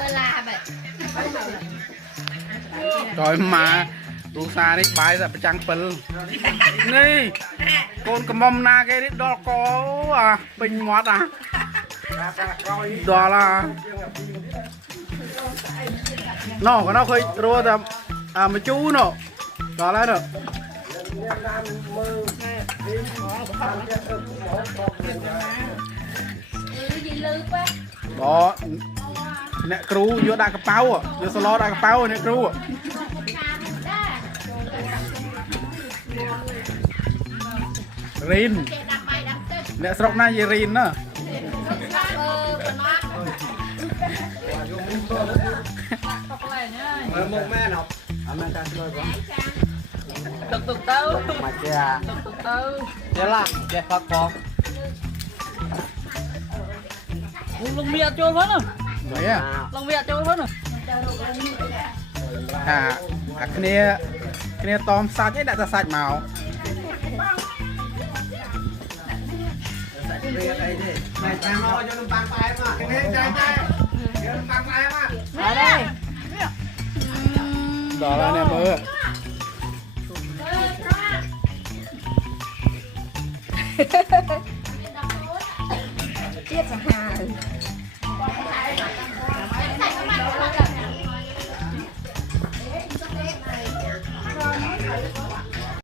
เวลาแบบ จอยมาลูกซานี่บายแบบประจังเปิลนี่โกนกระมอมนาแกนี่ดอกกออ่ะเป็นมอดอ่ะดอละนอกก็นอกเคยรู้แต่มาจูเนาะดอแล้วเนาะบอเนี่ยครูโยดากระเป๋าอ่ะโยสโลดากระเป๋าเนี่ยครูรินเนี่ยสระน้าเยรินเนาะมกแม่เนาะทำงานการช่วยก่อนตุกเต้ามาเจ้าตุกเต้าเจ้าละเจ้าพักกองลงเบียร์โจรวะเนาะ ไหนอ่ะ ลงเบียร์โจรวะเนาะគ្នាតอมសាច់ឯដាក់តែសាច់មកវាអីទេតែចាំមកយកនំប៉័ងផ្អែមមកគ្នាចាយយកនំប៉័ងផ្អែមមកអត់ទេដល់ហើយនេះមើលជាតិសាហាវ